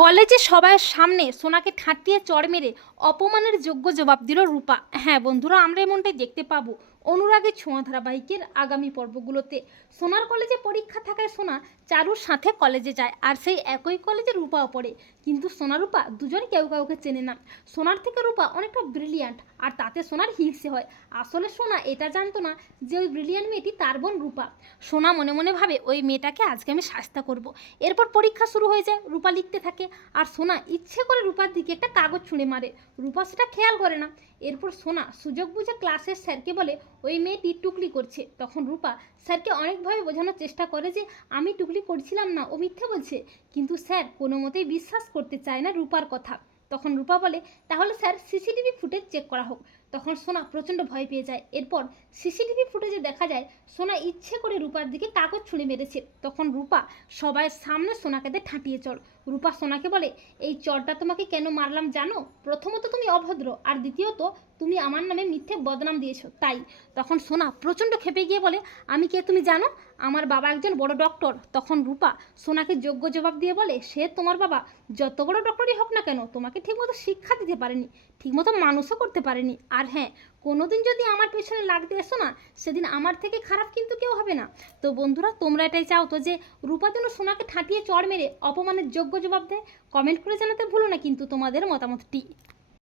কলেজে সবার সামনে সোনাকে ঠাঁটিয়ে চড় মেরে অপমানের যোগ্য জবাব দিল রূপা। হ্যাঁ বন্ধুরা, আমরা এমনটাই দেখতে পাবো। অনুরাগের ছোঁয়া ধারাবাহিকের আগামী পর্বগুলোতে। সোনার কলেজে পরীক্ষা থাকায় সোনা চারুর সাথে কলেজে যায়, আর সেই একই কলেজে রূপাও পড়ে। কিন্তু সোনা রূপা দুজন কেউ কাউকে চেনে না। সোনার থেকে রূপা অনেকটা ব্রিলিয়ান্ট, আর তাতে সোনার হিংসে হয়। আসলে সোনা এটা জানতো না যে ওই ব্রিলিয়ান্ট মেয়েটি তার বোন রূপা। সোনা মনে মনে ভাবে, ওই মেয়েটাকে আজকে আমি শাস্তা করব। এরপর পরীক্ষা শুরু হয়ে যায়, রূপা লিখতে থাকে, আর সোনা ইচ্ছে করে রূপার দিকে একটা কাগজ ছুঁড়ে মারে। রূপা সেটা খেয়াল করে না। এরপর সোনা সুযোগ বুঝে ক্লাসের স্যারকে বলে, ওই মেয়েটি টুকলি করছে। তখন রূপা স্যারকে অনেকভাবে বোঝানোর চেষ্টা করে যে, আমি টুকলি করছিলাম না। ও মিথ্যে বলছে। কিন্তু স্যার কোনো মতেই বিশ্বাস করতে চায় না রূপার কথা। তখন রূপা বলে, তাহলে স্যার সিসিটিভি ফুটেজ চেক করা হোক। তখন সোনা প্রচণ্ড ভয় পেয়ে যায়। এরপর সিসিটিভি ফুটেজে দেখা যায়, সোনা ইচ্ছে করে রূপার দিকে কাগজ ছুঁড়ে মেরেছে। তখন রূপা সবাই সামনে সোনাকে দিয়ে ঠাঁটিয়ে চড়। রূপা সোনাকে বলে, এই চরটা তোমাকে কেন মারলাম জানো? প্রথমত তুমি অভদ্র, আর দ্বিতীয়ত তুমি আমার নামে মিথ্যে বদনাম দিয়েছ, তাই। তখন সোনা প্রচণ্ড খেপে গিয়ে বলে, আমি কে তুমি জানো? আমার বাবা একজন বড় ডক্টর তখন রূপা সোনাকে যোগ্য জবাব দিয়ে বলে, সে তোমার বাবা। যত বড় ডক্টরই হোক না কেন, তোমাকে ঠিকমতো শিক্ষা দিতে পারেনি, ঠিকমতো মানুষও করতে পারেনি। আর হ্যাঁ কোনোদিন যদি আমার পেছনে লাগতে এসো না সেদিন আমার থেকে খারাপ কিন্তু কেউ হবে না। তো বন্ধুরা, তোমরা এটাই চাও তো যে, রূপা যেন সোনাকে ঠাঁটিয়ে চড় মেরে অপমানের যোগ্য জবাব দেয়? কমেন্ট করে জানাতে ভুলো না কিন্তু তোমাদের মতামতটি।